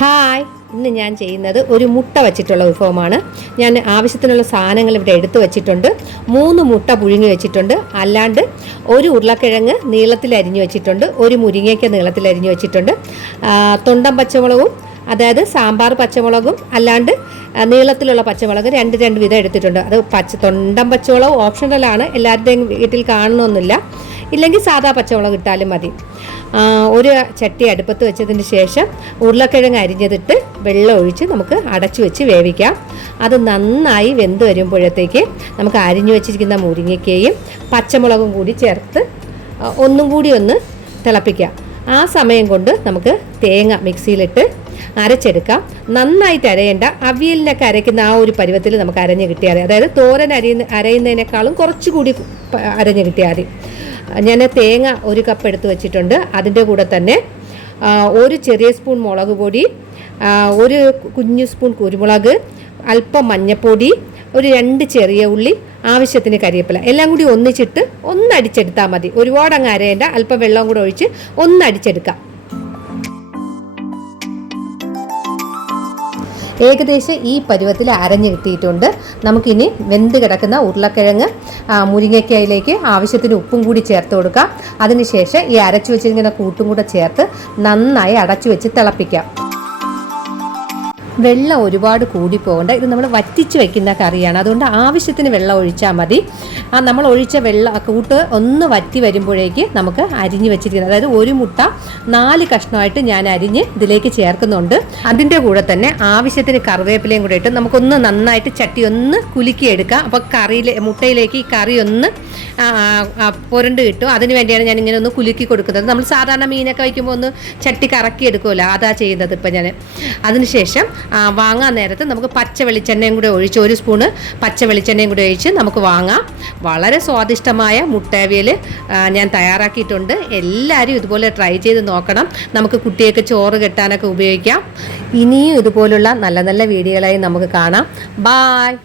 Hi, ഇന്ന് ഞാൻ ചെയ്യുന്നത് ഒരു മുട്ട വച്ചിട്ടുള്ള വിഭവമാണ്. ഞാൻ ആവശ്യത്തിനുള്ള സാധനങ്ങൾ ഇവിടെ എടുത്തു വച്ചിട്ടുണ്ട്. 3 മുട്ട പുഴുങ്ങി വെച്ചിട്ടുണ്ട്. അല്ലാണ്ട് ഒരു ഉരുളക്കിഴങ്ങ് നീളത്തിൽ അരിഞ്ഞു വെച്ചിട്ടുണ്ട്. ഒരു മുരിങ്ങയ്ക്ക നീളത്തിൽ അരിഞ്ഞു വെച്ചിട്ടുണ്ട്. തൊണ്ടൻ പച്ചമുളകും, അതായത് സാമ്പാർ പച്ചമുളകും അല്ലാണ്ട് നീളത്തിലുള്ള പച്ചമുളക് രണ്ട് വിധം എടുത്തിട്ടുണ്ട്. അത് തൊണ്ടൻ പച്ചമുളക് ഓപ്ഷണലാണ്, എല്ലാവരുടെയും വീട്ടിൽ കാണണമെന്നില്ല. ഇല്ലെങ്കിൽ സാധാ പച്ചമുളക് ഇട്ടാലും മതി. ഒരു ചട്ടി അടുപ്പത്ത് വെച്ചതിന് ശേഷം ഉരുളക്കിഴങ്ങ് അരിഞ്ഞതിട്ട് വെള്ളം ഒഴിച്ച് നമുക്ക് അടച്ചു വെച്ച് വേവിക്കാം. അത് നന്നായി വെന്ത് വരുമ്പോഴത്തേക്ക് നമുക്ക് അരിഞ്ഞു വെച്ചിരിക്കുന്ന മുരിങ്ങയ്ക്കയും പച്ചമുളകും കൂടി ചേർത്ത് ഒന്നും കൂടി ഒന്ന് തിളപ്പിക്കാം. ആ സമയം കൊണ്ട് നമുക്ക് തേങ്ങ മിക്സിയിലിട്ട് അരച്ചെടുക്കാം. നന്നായിട്ട് അരയേണ്ട, അവിയലിനൊക്കെ അരയ്ക്കുന്ന ആ ഒരു പരുവത്തിൽ നമുക്ക് അരഞ്ഞ് കിട്ടിയാൽ മതി. അതായത് തോരൻ അരയുന്നതിനേക്കാളും കുറച്ചുകൂടി അരഞ്ഞ് കിട്ടിയാൽ മതി. ഞാൻ തേങ്ങ 1 കപ്പ് എടുത്ത് വെച്ചിട്ടുണ്ട്. അതിൻ്റെ കൂടെ തന്നെ 1 ചെറിയ സ്പൂൺ മുളക് പൊടി, 1 കുഞ്ഞു സ്പൂൺ കുരുമുളക്, അല്പം മഞ്ഞൾപ്പൊടി, ഒരു 2 ചെറിയ ഉള്ളി, ആവശ്യത്തിന് കരിവേപ്പില, എല്ലാം കൂടി ഒന്നിച്ചിട്ട് ഒന്നടിച്ചെടുത്താൽ മതി. ഒരുപാട് അങ്ങ് അരയേണ്ട, അല്പം വെള്ളം കൂടെ ഒഴിച്ച് ഒന്നടിച്ചെടുക്കാം. ഏകദേശം ഈ പരുവത്തിൽ അരഞ്ഞ് കിട്ടിയിട്ടുണ്ട്. നമുക്കിനി വെന്ത് കിടക്കുന്ന ഉരുളക്കിഴങ്ങ് മുരിങ്ങയ്ക്കയിലേക്ക് ആവശ്യത്തിന് ഉപ്പും കൂടി ചേർത്ത് കൊടുക്കാം. അതിനുശേഷം ഈ അരച്ചു വെച്ചിരിക്കുന്ന കൂട്ടും കൂടെ ചേർത്ത് നന്നായി അടച്ചു വെച്ച് തിളപ്പിക്കാം. വെള്ളം ഒരുപാട് കൂടി പോകണ്ട. ഇത് നമ്മൾ വറ്റിച്ച് വയ്ക്കുന്ന കറിയാണ്, അതുകൊണ്ട് ആവശ്യത്തിന് വെള്ളം ഒഴിച്ചാൽ മതി. നമ്മൾ ഒഴിച്ച കൂട്ട് ഒന്ന് വറ്റി വരുമ്പോഴേക്ക് നമുക്ക് അരിഞ്ഞ് വെച്ചിരിക്കുന്നത്, അതായത് 1 മുട്ട 4 കഷ്ണമായിട്ട് ഞാൻ അരിഞ്ഞ് ഇതിലേക്ക് ചേർക്കുന്നുണ്ട്. അതിൻ്റെ കൂടെ തന്നെ ആവശ്യത്തിന് കറിവേപ്പിലയും കൂടെ ഇട്ട് നമുക്കൊന്ന് നന്നായിട്ട് ചട്ടി ഒന്ന് കുലുക്കിയെടുക്കാം. അപ്പോൾ മുട്ടയിലേക്ക് ഈ കറി ഒന്ന് പുരണ്ട് കിട്ടും. അതിന് വേണ്ടിയാണ് ഞാൻ ഇങ്ങനെ ഒന്ന് കുലുക്കി കൊടുക്കുന്നത്. നമ്മൾ സാധാരണ മീനൊക്കെ വയ്ക്കുമ്പോൾ ഒന്ന് ചട്ടി കറക്കി എടുക്കുമല്ലോ, അതാ ചെയ്യുന്നത് ഇപ്പം ഞാൻ. അതിനുശേഷം വാങ്ങാൻ നേരത്ത് നമുക്ക് പച്ച വെളിച്ചെണ്ണയും കൂടെ ഒഴിച്ച് 1 സ്പൂണ് പച്ച വെളിച്ചെണ്ണയും കൂടെ ഒഴിച്ച് നമുക്ക് വാങ്ങാം. വളരെ സ്വാദിഷ്ടമായ മുട്ടയവിയൽ ഞാൻ തയ്യാറാക്കിയിട്ടുണ്ട്. എല്ലാവരും ഇതുപോലെ ട്രൈ ചെയ്ത് നോക്കണം. നമുക്ക് കുട്ടിയൊക്കെ ചോറ് കെട്ടാനൊക്കെ ഉപയോഗിക്കാം. ഇനിയും ഇതുപോലുള്ള നല്ല നല്ല വീഡിയോകളായി നമുക്ക് കാണാം. ബായ്.